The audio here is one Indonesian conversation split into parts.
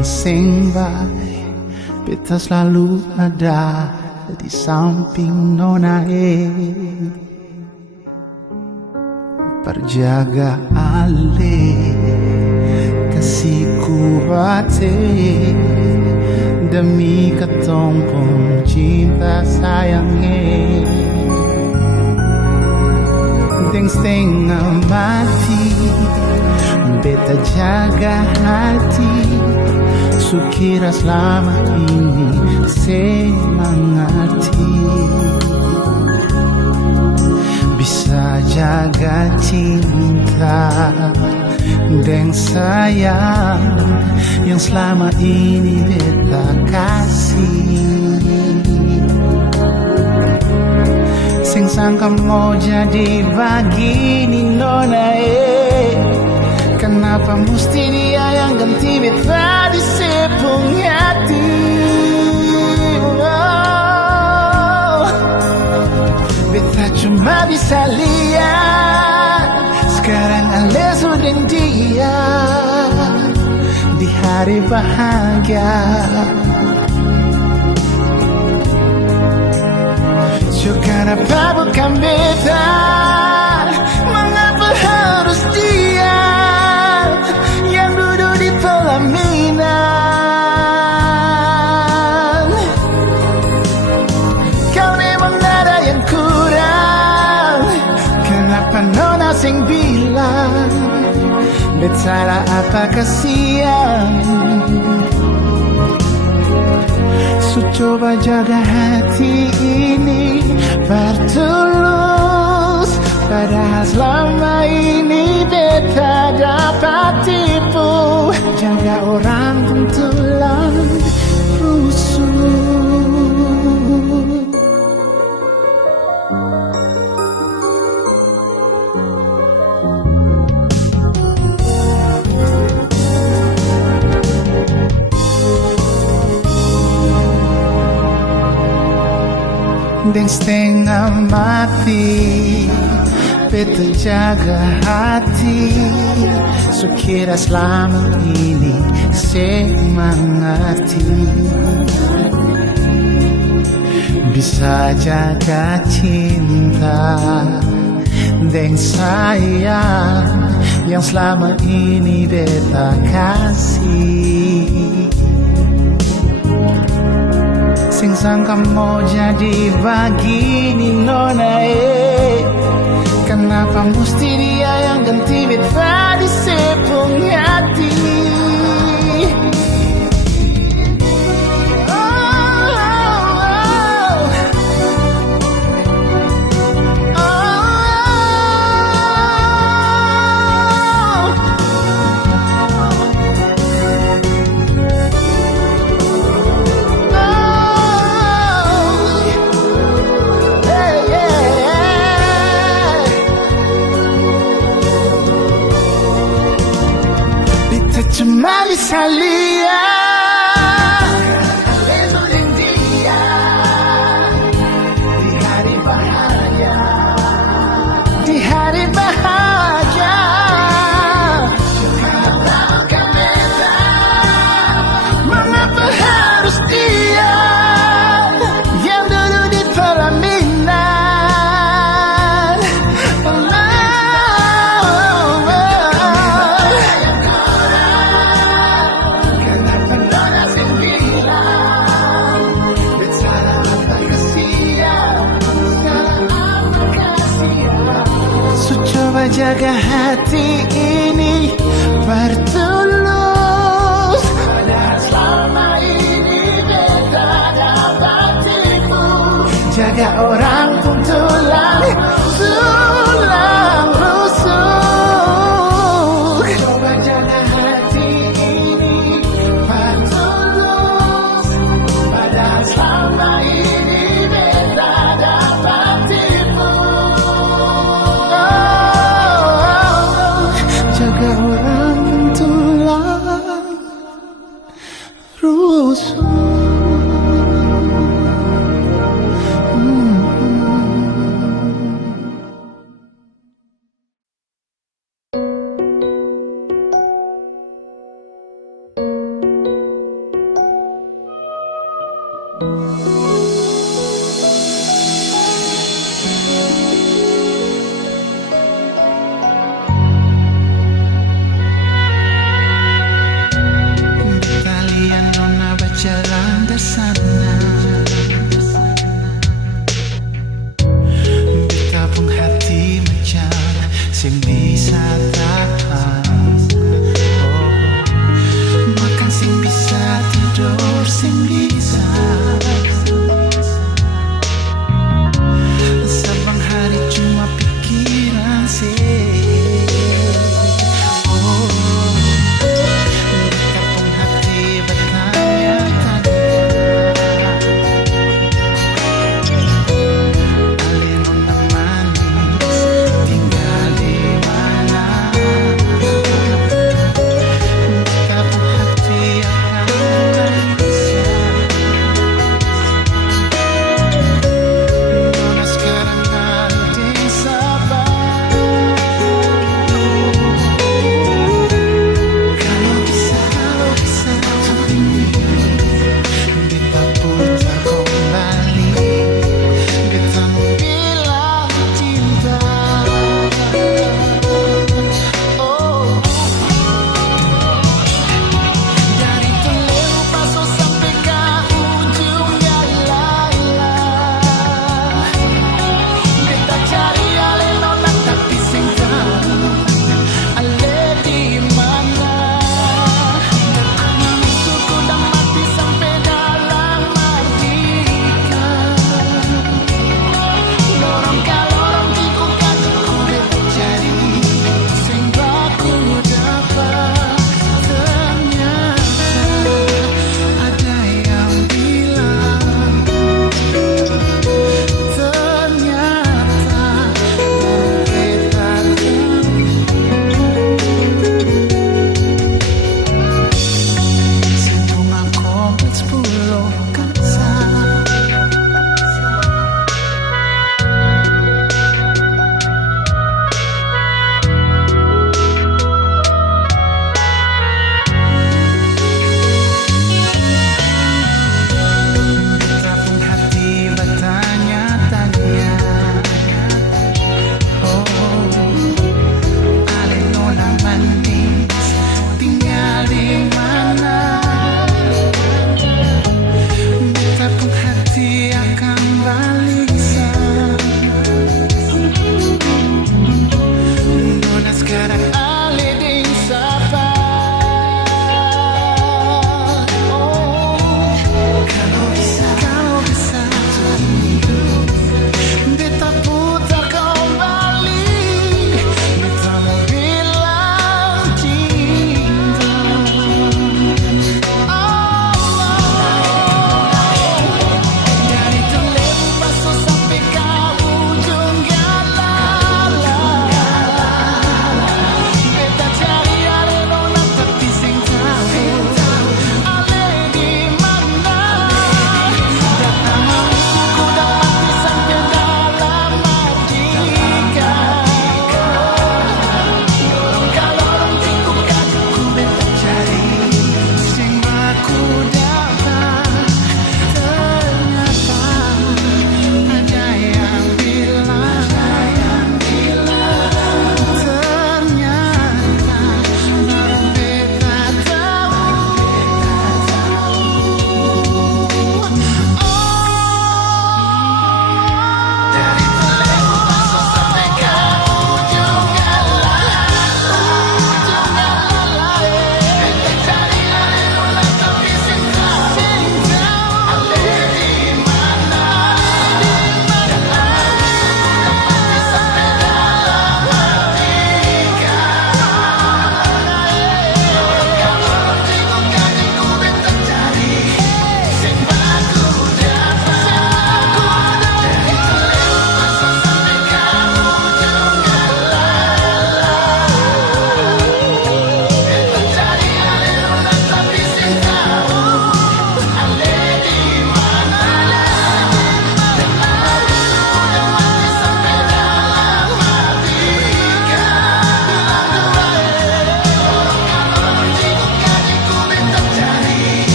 Dengseng baik, beta selalu ada di samping nona perjaga ale kasihku hati demi ketompong cinta sayangnya. Dengseng mati, beta jaga hati, sukira selama ini semangatnya. Bisa jaga cinta dan sayang yang selama ini beta kasih. Sing sangka mau jadi begini nona kenapa mesti dia yang ganti beta di sepung hati. Beta cuma bisa lihat sekarang Ale sudah dia di hari bahagia. Juga apa bukan beta, mengapa harus dia yang duduk di pelaminan. Kau memang ada yang kurang, kenapa nona sing bilang bet salah apa kasihan. So coba jaga hati ini bertulus, padahal selama ini beta dapat tipu. Jaga orang tentulah rusuh. Dan setengah mati, beta jaga hati, sukira selama ini semangati. Bisa jaga cinta dan sayang yang selama ini beta kasih. Sing sangka mau jadi begini nona kenapa mesti dia yang ganti beta di sepung hati. Cuma bisa lihat Ale dan dia di hari bahagia, di hari bahagia. Kenapa beta, mengapa harus dia yang duduk di pelaminan. Coba jaga hati ini bertulus, padahal selama ini beta dapat tipu. Jaga orang pun tulang rusuk. Coba jaga hati ini bertulus, padahal selama ini beta dapat tipu. Jaga orang tulang rusuk.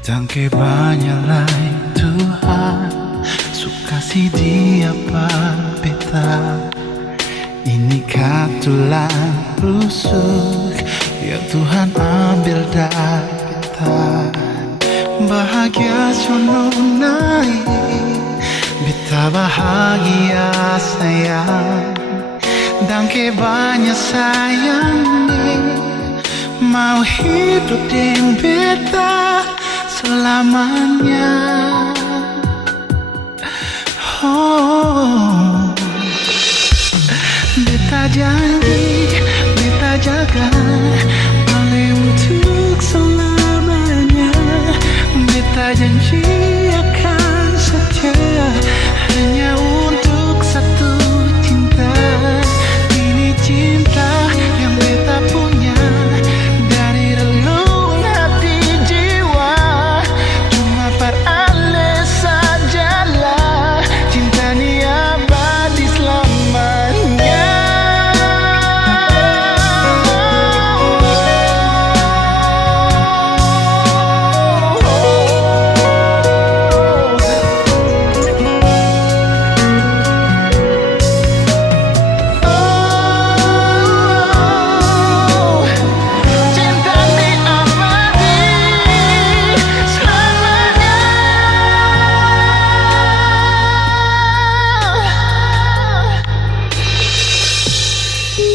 Tangke banyaklah Tuhan, sukasi dia beta. Ini katulang rusuk yang Tuhan ambil dari kita. Bahagia sono naik, beta bahagia sayang. Tangke banyak sayang nih, mau hidup dengan beta selamanya. Oh, beta janji, beta jaga Ale untuk selamanya. Beta janji akan setia hanya untuk satu cinta. Ini cinta yang beta punya dari relung hati jiwa. Cuma per Ale sajalah cinta ni abadi selamanya.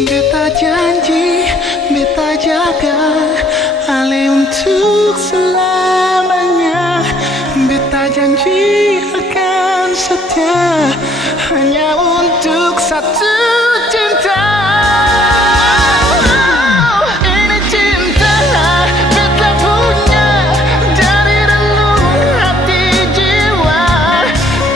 Beta janji, beta jaga Ale untuk selamanya. Beta janji akan setia hanya untuk satu cinta. Ini cinta beta punya dari relung hati jiwa.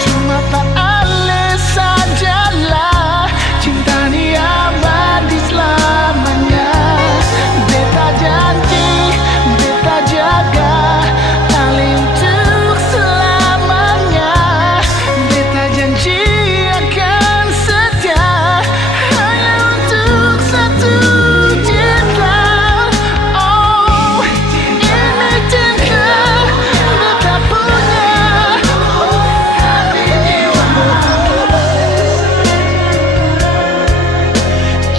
Cuma Pak Ale sajalah cinta ni abadi selamanya. Beta janji, beta jaga Ale untuk selamanya. Beta janji akan setia hanya untuk satu cinta. Oh, ini cinta beta punya hati jiwa.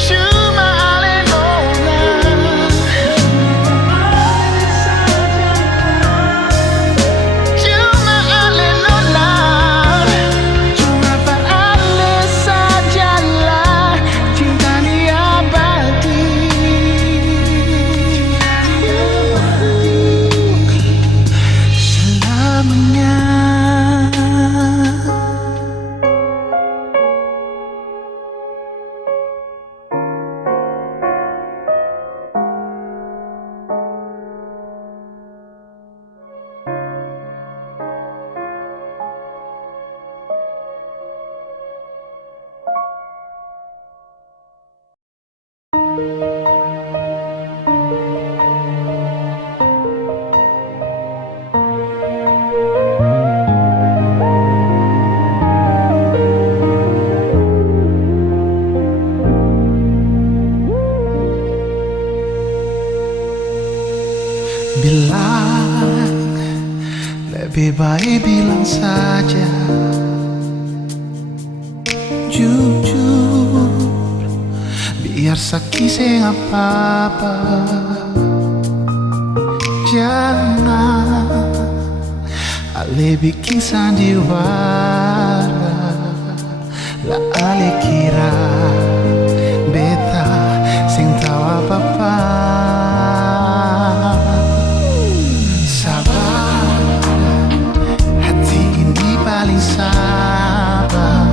Cuma Ale nona, cuma Ale nona, cuma Pak Ale sajalah cinta ni abadi selamanya. Bilang, lebih baik bilang saja jujur, biar sakit sing apa-apa. Jangan Ale bikin sandiwara La ale kira beta sing tahu apa-apa. Sabar, hati ini paling sabar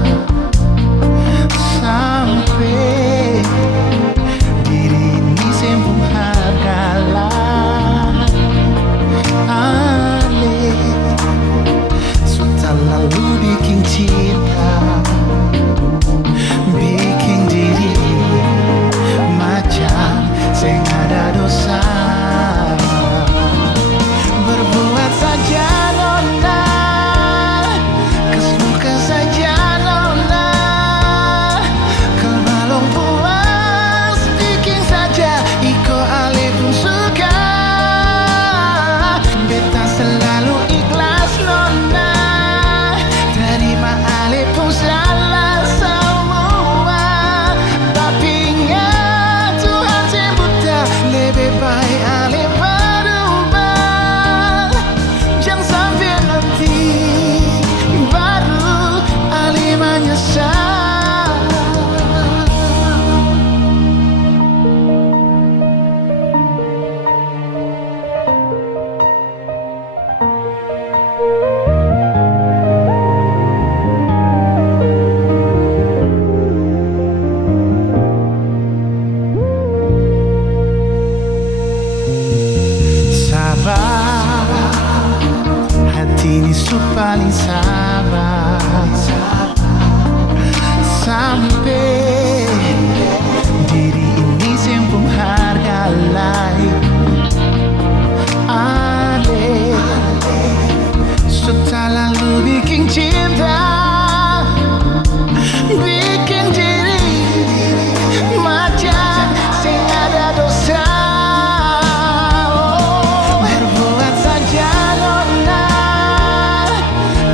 sampai diri ini sempung hargalah. Ale sudah lalu bikin cinta, bikin diri macam sing ada dosa. Berbuat saja nona, kesuka saja nona. Kalau belum puas, bikin saja iko ale pun suka. Beta selalu ikhlas nona, terima ale pun salah semua. Tapi ingat Tuhan yang buta, lebih baik ale berubah. Jangan sampai nanti baru ale menyesal. Sabar, hati ini paling sabar sampai diri ini sempung harga lain. Ale sudah lalu bikin cinta, bikin diri macam sing ada dosa. Berbuat saja nona,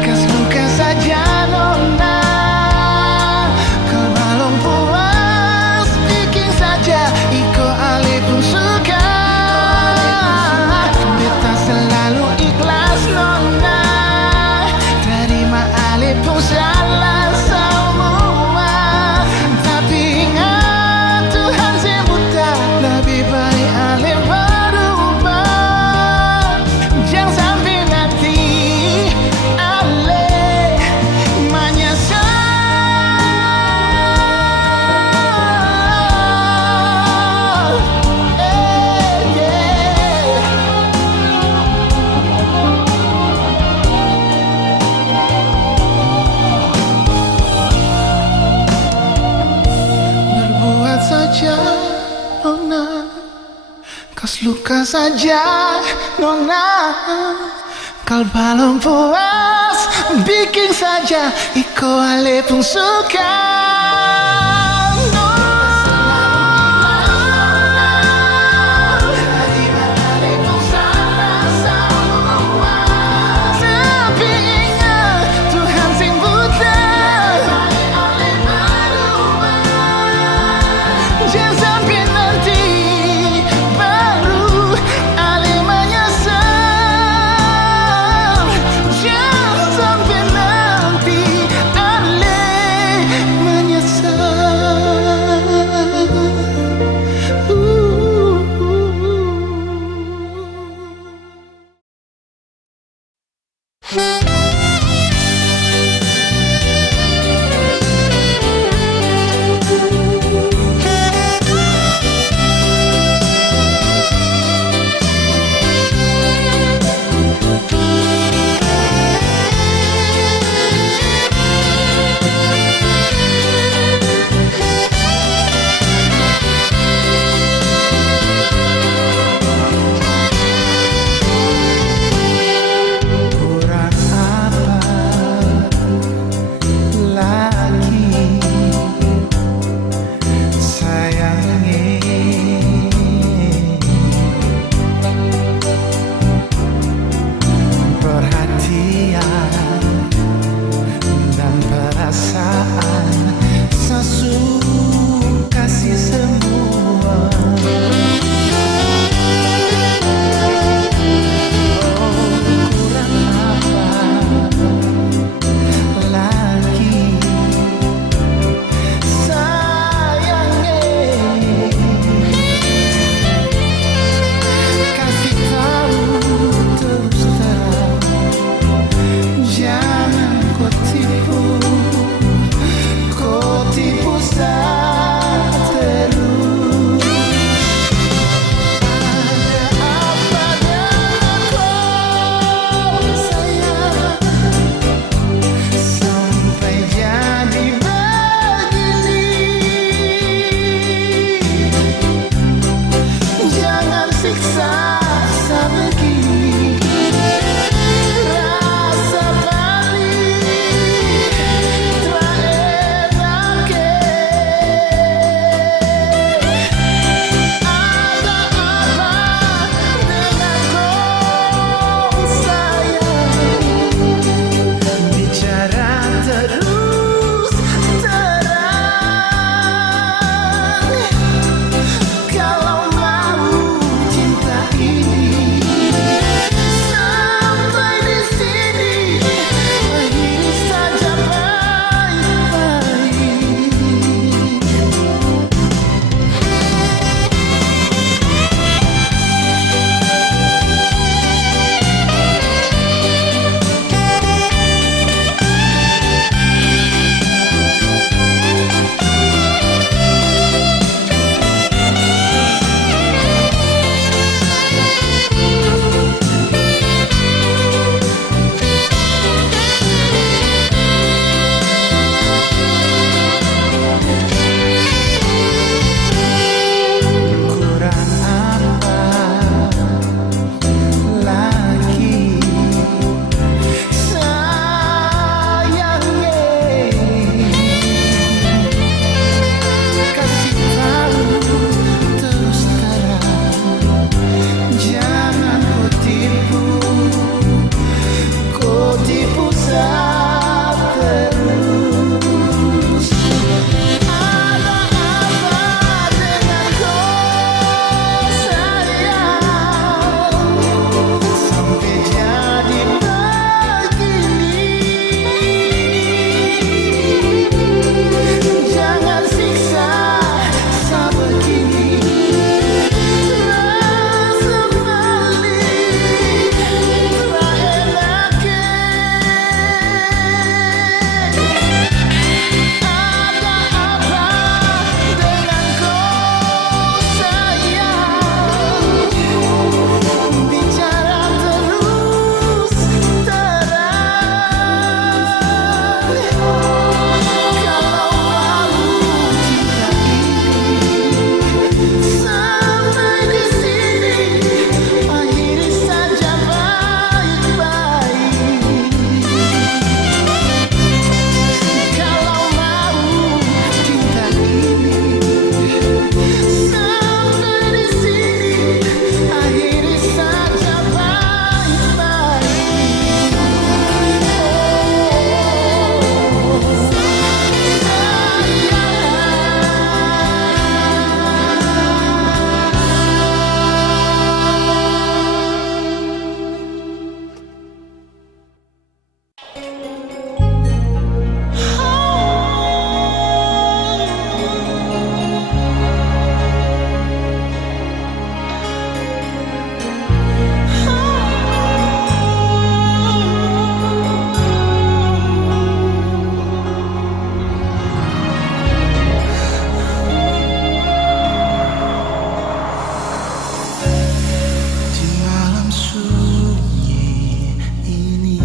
kas luka saja nona. Kalau belum puas, bikin saja iko ale pun suka. Beta selalu ikhlas nona, terima ale pun salah semua. Tapi ingat Tuhan yang buta, lebih baik ale berubah. Jangan sampai nanti ale menyesal. Berbuat saja nona, kas luka saja nona. Kalau belum puas, bikin saja iko ale pun suka. Tapi ingat Tuhan sing buta, jangan sampai nanti baru ale menyesal. Jangan sampai nanti ale menyesal. Di malam sunyi ini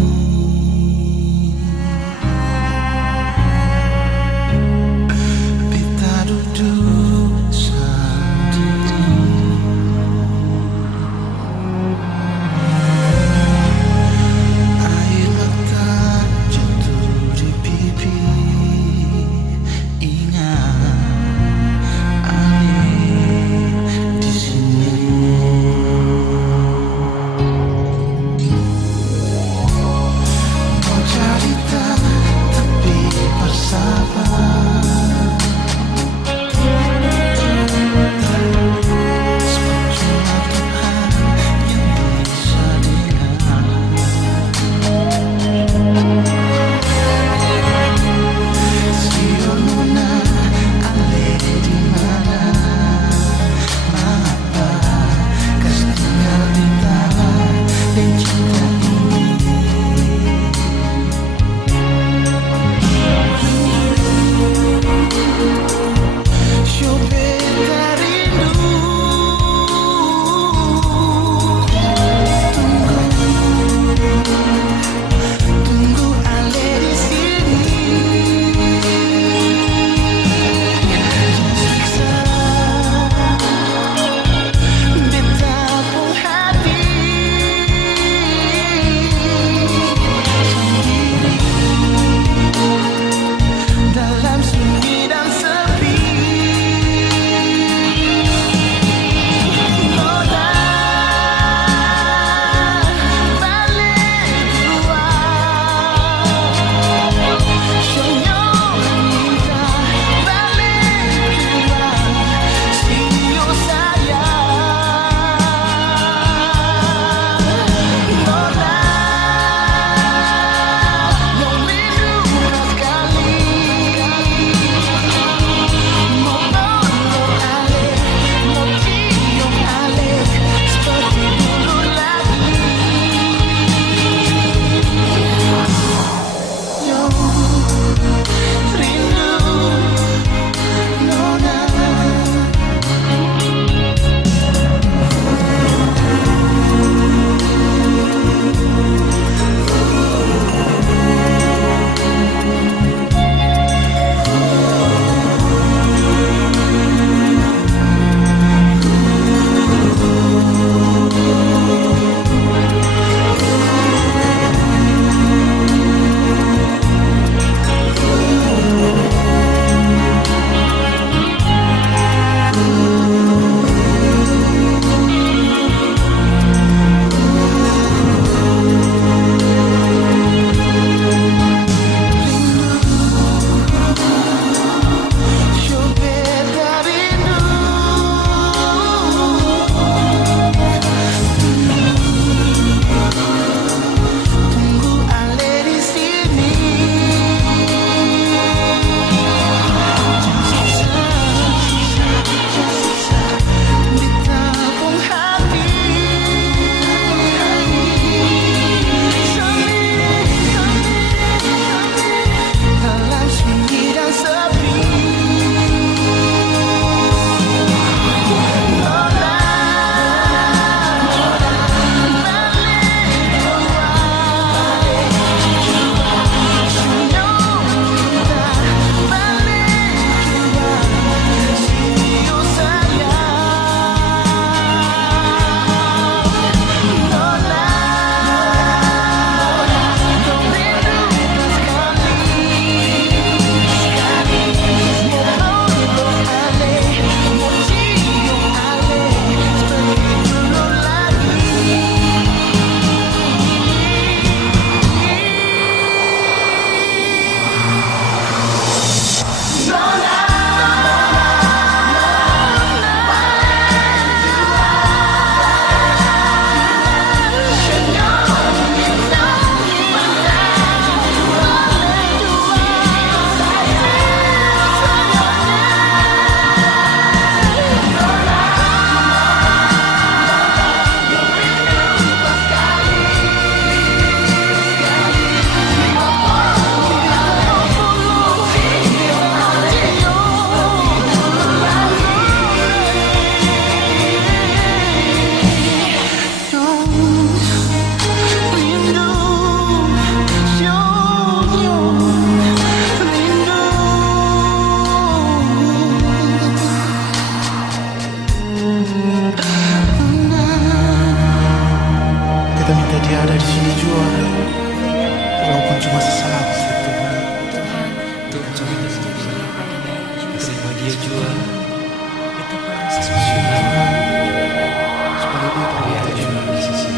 cuma sesaat ya Tuhan. Tuhan, Tuhan, terima dia jua. kita Tuhan, supaya dia tahu Dia kita jua di sisi.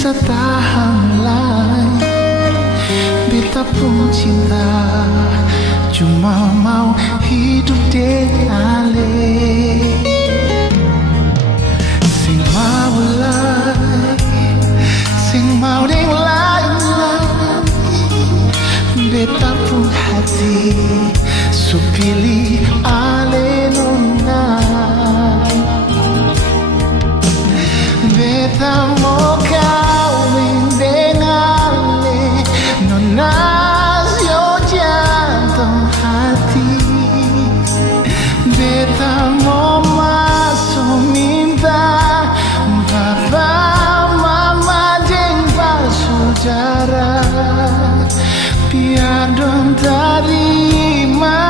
bisa tahan lagi. Beta pun cinta, cuma mau hidup dengan ale. Sing mau lagi, sing mau deng lain. Beta pun hati, so pilih ale nona. Beta mau kawin dengan le, nona yo jantung hati. Beta mau masuk minta papa mama dan saudara, biar dong terima,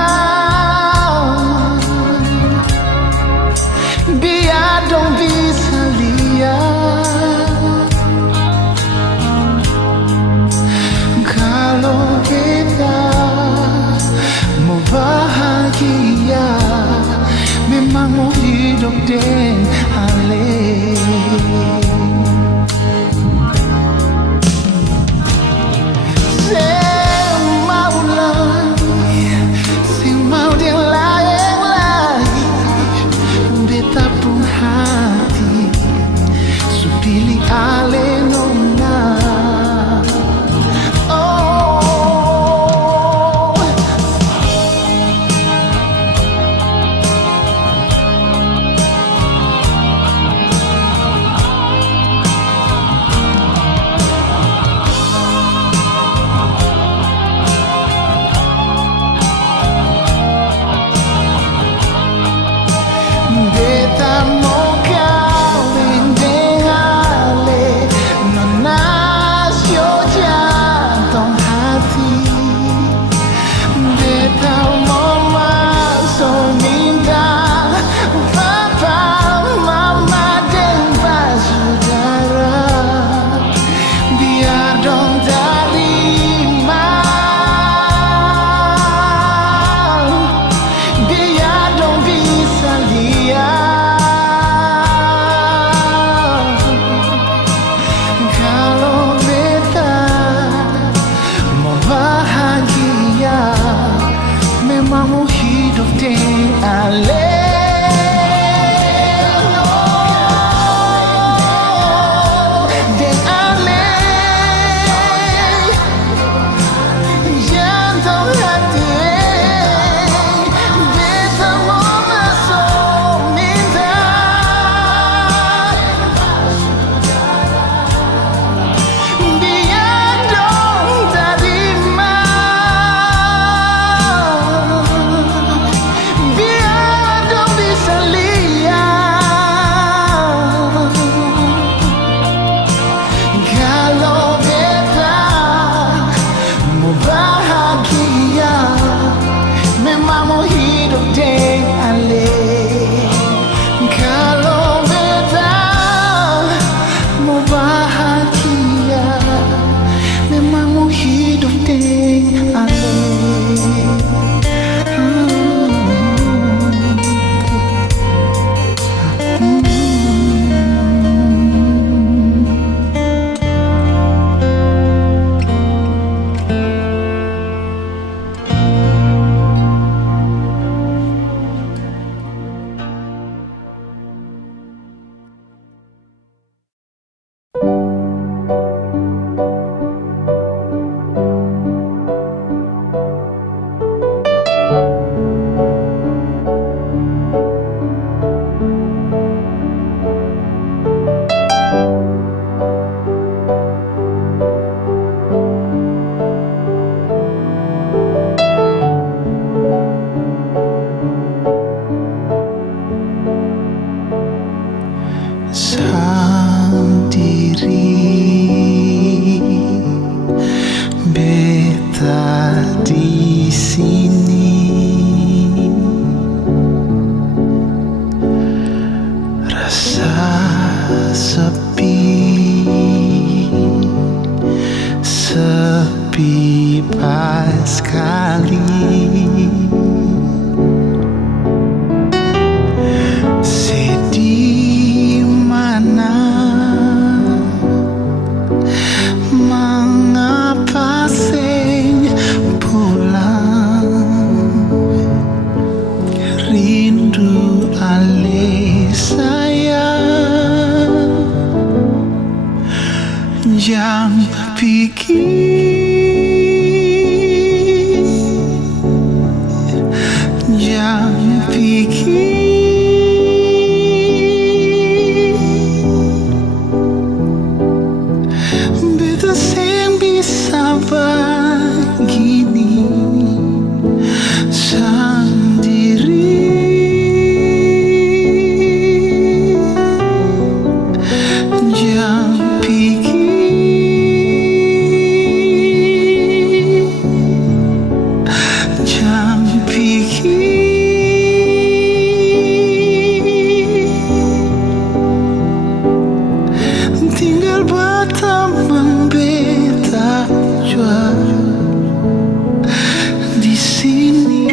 biar dong bisa lihat kalau kita mau bahagia, memang mau hidup dengan ale. Pilih ale nona. Oh, beta mau kawin dengan nona yo jantung hati. Beta mau masuk minta papa mama dan saudara, biar dong terima, biar dong bisa lihat kalau beta mau bahagia, memang mau hidup dengan ale. Jantung hati, beta mau masuk minta, biar dong terima, biar dong bisa lihat kalau beta mau bahagia, memang mau hidup dengan ale. Kalau beta mau bahagia, memang mau hidup dengan ale. Sendiri beta di sini, rasa sepi, sepi pas sekali. Sedih mana Yang pikir, yang pikir beta sing bisa begini sendiri. Yang pikir, yang pikir tinggal berteman beta jua di sini.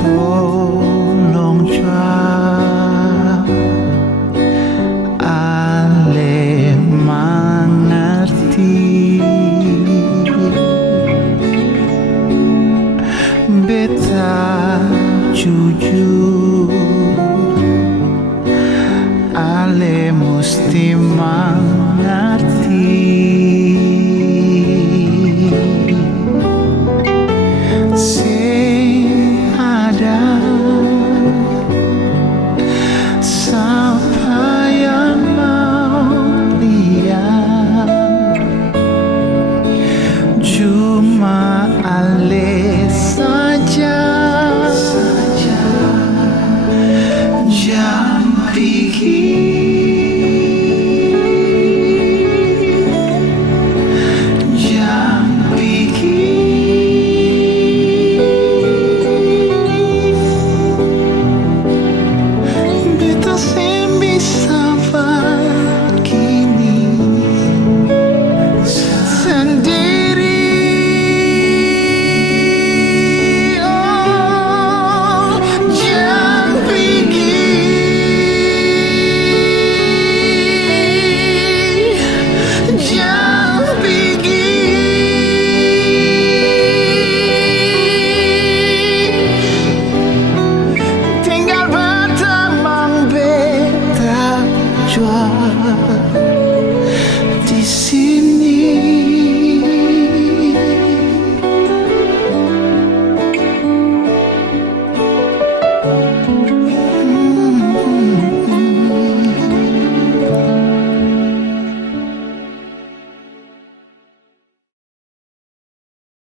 Tolong jua ale mengerti beta jujur, ale mesti mengerti. Sing ada siapa yang mau lihat, cuma ale